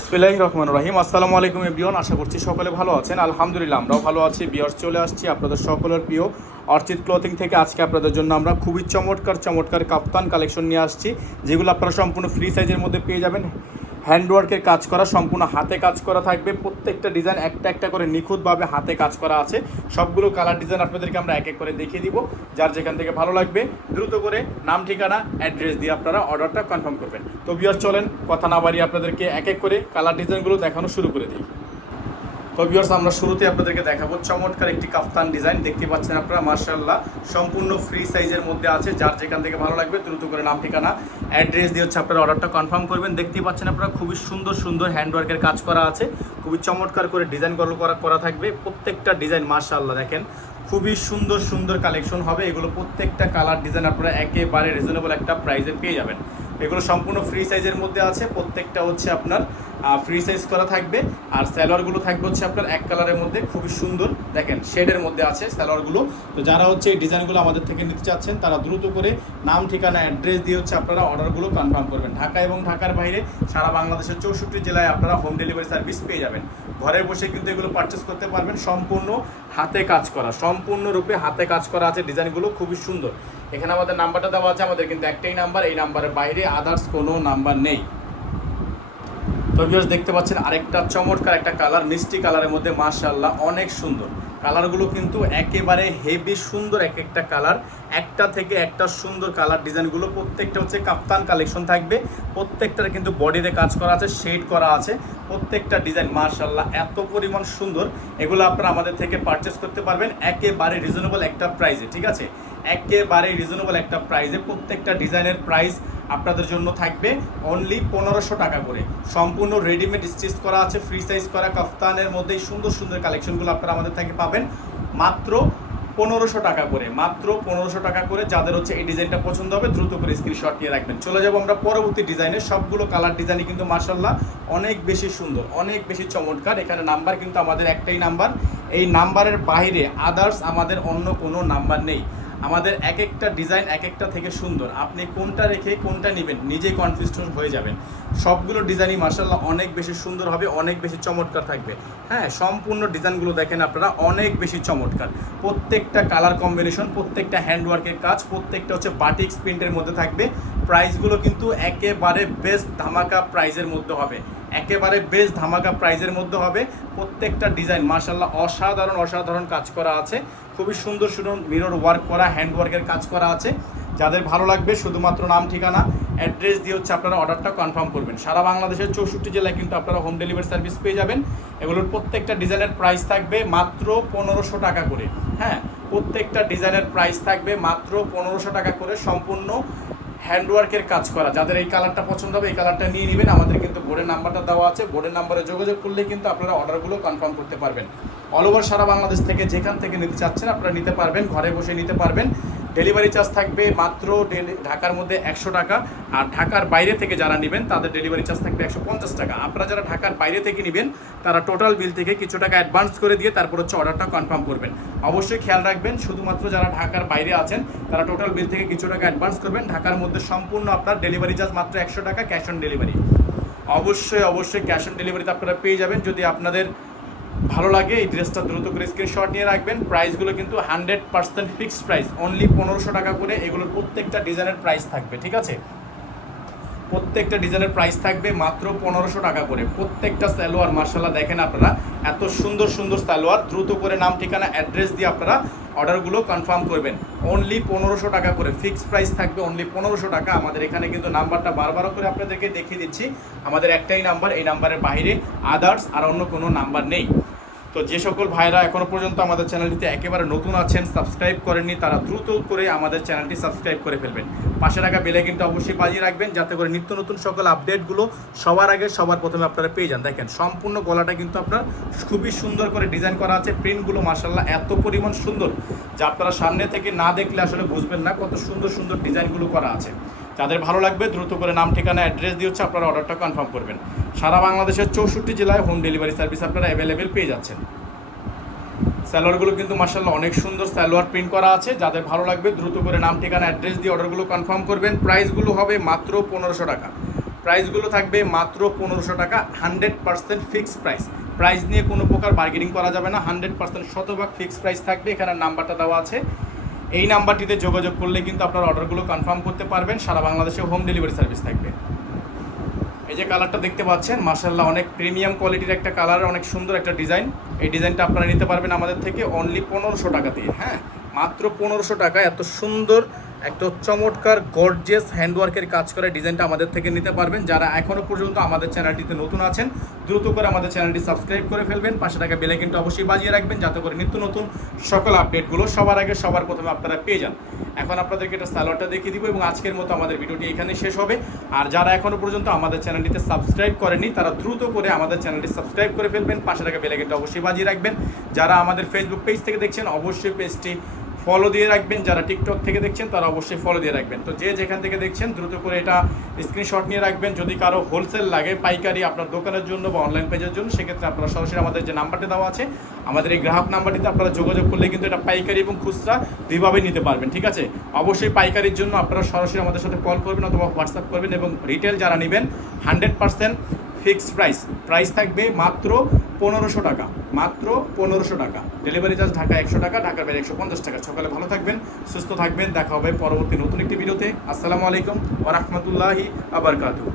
বিসমিল্লাহির রহমানির রহিম। আসসালামু আলাইকুম এভরিওয়ান, আশা করছি সকলে ভালো আছেন। আলহামদুলিল্লাহ আমরাও ভালো আছি। ভিউয়ার্স, চলে আসছি আপনাদের সকলের প্রিয় অর্চিড ক্লথিং থেকে। আজকে আপনাদের জন্য আমরা খুবই চমৎকার কাপ্তান কালেকশন নিয়ে আসছি, যেগুলো আপনারা সম্পূর্ণ ফ্রি সাইজের মধ্যে পেয়ে যাবেন। হ্যান্ডওয়ার্কের কাজ করা, সম্পূর্ণ হাতে কাজ করা থাকবে। প্রত্যেকটা ডিজাইন একটা একটা করে নিখুঁতভাবে হাতে কাজ করা আছে। সবগুলো কালার ডিজাইন আপনাদেরকে আমরা এক এক করে দেখিয়ে দিব। যার যেখান থেকে ভালো লাগবে দ্রুত করে নাম, ঠিকানা, অ্যাড্রেস দিয়ে আপনারা অর্ডারটা কনফার্ম করবেন। তো ভিউয়ার্স, চলেন কথা না বাড়িয়ে আপনাদেরকে এক এক করে কালার ডিজাইনগুলো দেখানো শুরু করে দিই। তো ভিউয়ার্স, আমরা শুরুতে আপনাদেরকে দেখাবো চমৎকার একটি কাফতান ডিজাইন। দেখতে পাচ্ছেন আপনারা, মাশাআল্লাহ সম্পূর্ণ ফ্রি সাইজের মধ্যে আছে। যার যেখান থেকে ভালো লাগবে দ্রুত করে নাম, ঠিকানা, অ্যাড্রেস দিয়ে হচ্ছে আপনারা অর্ডারটা কনফার্ম করবেন। দেখতেই পাচ্ছেন আপনারা, খুবই সুন্দর হ্যান্ডওয়ার্কের কাজ করা আছে। খুবই চমৎকার করে ডিজাইনগুলো করা থাকবে। প্রত্যেকটা ডিজাইন মাশাআল্লাহ দেখেন, খুবই সুন্দর কালেকশন হবে এগুলো। প্রত্যেকটা কালার ডিজাইন আপনারা একেবারে রিজনেবল একটা প্রাইসে পেয়ে যাবেন। এগুলো সম্পূর্ণ ফ্রি সাইজের মধ্যে আছে। প্রত্যেকটা হচ্ছে আপনার ফ্রি সাইজ করা থাকবে। আর সালোয়ারগুলো থাকবে হচ্ছে আপনার এক কালারের মধ্যে, খুবই সুন্দর দেখেন শেডের মধ্যে আছে সালোয়ারগুলো। তো যারা হচ্ছে এই ডিজাইনগুলো আমাদের থেকে নিতে চাচ্ছেন, তারা দ্রুত করে নাম, ঠিকানা, অ্যাড্রেস দিয়ে হচ্ছে আপনারা অর্ডারগুলো কনফার্ম করবেন। ঢাকা এবং ঢাকার বাইরে সারা বাংলাদেশের 64 জেলায় আপনারা হোম ডেলিভারি সার্ভিস পেয়ে যাবেন। ঘরে বসে কিন্তু এগুলো পারচেস করতে পারবেন। সম্পূর্ণ হাতে কাজ করা, সম্পূর্ণরূপে হাতে কাজ করা আছে ডিজাইনগুলো, খুবই সুন্দর। এখানে আমাদের নাম্বারটা দেওয়া আছে, আমাদের কিন্তু একটাই নাম্বার, এই নাম্বারের বাইরে আদার্স কোনো নাম্বার নেই। তো ভিউয়ার্স, দেখতে পাচ্ছেন আরেকটা চমৎকার একটা কালার, মিষ্টি কালারের মধ্যে মাশাআল্লাহ অনেক সুন্দর। কালারগুলো কিন্তু একেবারে হেভি সুন্দর, এক একটা কালার একটা থেকে একটা সুন্দর কালার ডিজাইনগুলো। প্রত্যেকটা হচ্ছে কাপ্তান কালেকশন থাকবে। প্রত্যেকটার কিন্তু বডিতে কাজ করা আছে, শেড করা আছে। প্রত্যেকটা ডিজাইন মাশাআল্লাহ এত পরিমাণ সুন্দর। এগুলো আপনারা আমাদের থেকে পারচেস করতে পারবেন একেবারে রিজনেবল একটা প্রাইসে, ঠিক আছে? একেবারে রিজনেবল একটা প্রাইসে। প্রত্যেকটা ডিজাইনের প্রাইস আপনাদের জন্য থাকবে অনলি 1500 টাকা করে। সম্পূর্ণ রেডিমেড স্টিচ করা আছে, ফ্রি সাইজ করা কাফতানের মধ্যে সুন্দর কালেকশনগুলো আপনারা আমাদের থেকে পাবেন মাত্র 1500 টাকা করে। মাত্র 1500 টাকা করে। যাদের হচ্ছে এই ডিজাইনটা পছন্দ হবে দ্রুত করে স্ক্রিনশট নিয়ে রাখবেন। চলে যাবো আমরা পরবর্তী ডিজাইনে। সবগুলো কালার ডিজাইনই কিন্তু মাশাআল্লাহ অনেক বেশি সুন্দর, অনেক বেশি চমৎকার। এখানে নাম্বার কিন্তু আমাদের একটাই নাম্বার, এই নাম্বারের বাইরে আদার্স আমাদের অন্য কোনো নাম্বার নেই। আমাদের এক একটা ডিজাইন এক একটা থেকে সুন্দর। আপনি কোনটা রেখে কোনটা নেবেন নিজেই কনফিউজ হয়ে যাবেন। সবগুলো ডিজাইনই মাশাআল্লাহ অনেক বেশি সুন্দর হবে, অনেক বেশি চমৎকার থাকবে। হ্যাঁ, সম্পূর্ণ ডিজাইনগুলো দেখেন আপনারা, অনেক বেশি চমৎকার। প্রত্যেকটা কালার কম্বিনেশন, প্রত্যেকটা হ্যান্ডওয়ার্কের কাজ, প্রত্যেকটা হচ্ছে বাটিক প্রিন্টের মধ্যে থাকবে। প্রাইসগুলো কিন্তু একেবারে বেস্ট ধামাকা প্রাইজের মধ্যে হবে, একেবারে বেস্ট ধামাকা প্রাইজের মধ্যে হবে। প্রত্যেকটা ডিজাইন মাশাআল্লাহ অসাধারণ কাজ করা আছে। খুবই সুন্দর মিরর ওয়ার্ক করা, হ্যান্ড ওয়ার্কের কাজ করা আছে। যাদের ভালো লাগবে শুধুমাত্র নাম, ঠিকানা, অ্যাড্রেস দিয়ে হচ্ছে আপনারা অর্ডারটা কনফার্ম করবেন। সারা বাংলাদেশের 64 জেলায় কিন্তু আপনারা হোম ডেলিভারি সার্ভিস পেয়ে যাবেন। এগুলোর প্রত্যেকটা ডিজাইনের প্রাইস থাকবে মাত্র 1500 টাকা করে। হ্যাঁ, প্রত্যেকটা ডিজাইনের প্রাইস থাকবে মাত্র 1500 টাকা করে। সম্পূর্ণ হ্যান্ডওয়ার্কের কাজ করা। যাদের এই কালারটা পছন্দ হবে এই কালারটা নিয়ে নেবেন। আমাদের কিন্তু বোর্ডের নাম্বারটা দেওয়া আছে, বোর্ডের নাম্বারে যোগাযোগ করলে কিন্তু আপনারা অর্ডারগুলো কনফার্ম করতে পারবেন। অল ওভার সারা বাংলাদেশ থেকে যেখান থেকে নিতে চাচ্ছেন আপনারা নিতে পারবেন, ঘরে বসে নিতে পারবেন। ডেলিভারি চার্জ থাকবে মাত্র ঢাকার মধ্যে 100 টাকা। আর ঢাকার বাইরে থেকে যারা নেবেন তাদের ডেলিভারি চার্জ থাকবে 150 টাকা। আপনারা যারা ঢাকার বাইরে থেকে নেবেন তারা টোটাল বিল থেকে কিছু টাকা অ্যাডভান্স করে দিয়ে তারপর হচ্ছে অর্ডারটা কনফার্ম করবেন। অবশ্যই খেয়াল রাখবেন, শুধুমাত্র যারা ঢাকার বাইরে আছেন তারা টোটাল বিল থেকে কিছু টাকা অ্যাডভান্স করবেন। ঢাকার মধ্যে সম্পূর্ণ আপনার ডেলিভারি চার্জ মাত্র 100 টাকা, ক্যাশ অন ডেলিভারি। অবশ্যই ক্যাশ অন ডেলিভারিতে আপনারা পেয়ে যাবেন। যদি আপনাদের ভালো লাগে এই ড্রেসটা দ্রুত করে স্ক্রিনশট নিয়ে রাখবেন। প্রাইসগুলো কিন্তু 100% ফিক্সড প্রাইস, অনলি 1500 টাকা করে। এগুলোর প্রত্যেকটা ডিজাইনের প্রাইস থাকবে, ঠিক আছে? প্রত্যেকটা ডিজাইনের প্রাইস থাকবে মাত্র 1500 টাকা করে। প্রত্যেকটা সালোয়ার মাশাআল্লাহ দেখেন আপনারা, এত সুন্দর সালোয়ার। দ্রুত করে নাম, ঠিকানা, অ্যাড্রেস দিয়ে আপনারা অর্ডারগুলো কনফার্ম করবেন। অনলি 1500 টাকা করে ফিক্সড প্রাইস থাকবে, অনলি 1500 টাকা। আমাদের এখানে কিন্তু নাম্বারটা বারবার করে আপনাদেরকে দেখিয়ে দিচ্ছি, আমাদের একটাই নাম্বার, এই নাম্বারের বাইরে আদার্স আর অন্য কোনো নাম্বার নেই। তো যে সকল ভাইরা এখনও পর্যন্ত আমাদের চ্যানেলটিতে একেবারে নতুন আছেন, সাবস্ক্রাইব করেননি, তারা দ্রুত করে আমাদের চ্যানেলটি সাবস্ক্রাইব করে ফেলবেন। পাশে রাখা বেলে কিন্তু অবশ্যই বাজিয়ে রাখবেন, যাতে করে নিত্য নতুন সকল আপডেটগুলো সবার আগে সবার প্রথমে আপনারা পেয়ে যান। দেখেন সম্পূর্ণ গলাটা কিন্তু আপনার খুবই সুন্দর করে ডিজাইন করা আছে। প্রিন্টগুলো মাশাআল্লাহ এত পরিমাণ সুন্দর যা আপনারা সামনে থেকে না দেখলে আসলে বুঝবেন না কত সুন্দর ডিজাইনগুলো করা আছে। যাদের ভালো লাগবে দ্রুত করে নাম, ঠিকানা, অ্যাড্রেস দিয়ে হচ্ছে আপনারা অর্ডারটা কনফার্ম করবেন। সারা বাংলাদেশের 64 জেলায় হোম ডেলিভারি সার্ভিস আপনারা অ্যাভেলেবেল পেয়ে যাচ্ছেন। সালোয়ারগুলো কিন্তু মাশাআল্লাহ অনেক সুন্দর সালোয়ার প্রিন্ট করা আছে। যাদের ভালো লাগবে দ্রুত করে নাম, ঠিকানা, অ্যাড্রেস দিয়ে অর্ডারগুলো কনফার্ম করবেন। প্রাইসগুলো হবে মাত্র 1500 টাকা। প্রাইসগুলো থাকবে মাত্র 1500 টাকা, 100% ফিক্সড প্রাইস। প্রাইস নিয়ে কোনো প্রকার বার্গেনিং করা যাবে না, 100% শতভাগ ফিক্সড প্রাইস থাকবে। এখানে নাম্বারটা দেওয়া আছে, এই নাম্বারটিতে যোগাযোগ করলে কিন্তু আপনার অর্ডারগুলো কনফার্ম করতে পারবেন। সারা বাংলাদেশে হোম ডেলিভারি সার্ভিস থাকবে। এই যে কালারটা দেখতে পাচ্ছেন, মাশাআল্লাহ অনেক প্রিমিয়াম কোয়ালিটির একটা কালার, অনেক সুন্দর একটা ডিজাইন। এই ডিজাইনটা আপনারা নিতে পারবেন আমাদের থেকে অনলি 1500 টাকা দিয়ে। হ্যাঁ, মাত্র 1500 টাকা এত সুন্দর একটা চমৎকার গর্জিয়াস হ্যান্ডওয়ার্কের কাজ করা ডিজাইনটা আমাদের থেকে নিতে পারবেন। যারা এখনও পর্যন্ত আমাদের চ্যানেলটিতে নতুন আছেন, দ্রুত করে আমাদের চ্যানেলটি সাবস্ক্রাইব করে ফেলবেন, পাশে থাকা বেল আইকনটা অবশ্যই বাজিয়ে রাখবেন, যাতে করে নিত্য নতুন সকল আপডেটগুলো সবার আগে সবার প্রথমে আপনারা পেয়ে যান। এখন আপনাদেরকে এটা সালোয়ারটা দেখিয়ে দিব এবং আজকের মতো আমাদের ভিডিওটি এখানে শেষ হবে। আর যারা এখনও পর্যন্ত আমাদের চ্যানেলটিতে সাবস্ক্রাইব করেনি, তারা দ্রুত করে আমাদের চ্যানেলটি সাবস্ক্রাইব করে ফেলবেন, পাশে থাকা বেল আইকনটা অবশ্যই বাজিয়ে রাখবেন। যারা আমাদের ফেসবুক পেজ থেকে দেখছেন, অবশ্যই পেজটি ফলো দিয়ে রাখবেন। যারা টিকটক থেকে দেখছেন, তারা অবশ্যই ফলো দিয়ে রাখবেন। তো যে যেখান থেকে দেখছেন, দ্রুত করে এটা স্ক্রিনশট নিয়ে রাখবেন। যদি কারো হোলসেল লাগে, পাইকারি আপনার দোকানের জন্য বা অনলাইন পেজের জন্য, সেক্ষেত্রে আপনারা সরাসরি আমাদের যে নাম্বারটি দেওয়া আছে, আমাদের এই গ্রাহক নাম্বারটিতে আপনারা যোগাযোগ করলে কিন্তু এটা পাইকারি এবং খুচরা দুইভাবেই নিতে পারবেন। ঠিক আছে, অবশ্যই পাইকারির জন্য আপনারা সরাসরি আমাদের সাথে কল করবেন অথবা হোয়াটসঅ্যাপ করবেন। এবং রিটেল যারা নেবেন, 100% ফিক্সড প্রাইস থাকবে মাত্র 1500 টাকা, মাত্র 1500 টাকা। ডেলিভারি চার্জ ঢাকা 100 টাকা, ঢাকার বাইরে 150 টাকা। সকালে ভালো থাকবেন, সুস্থ থাকবেন, দেখা হবে পরবর্তী নতুন একটি ভিডিওতে। আসসালামু আলাইকুম ওয়া রাহমাতুল্লাহি ওয়া বারাকাতুহু।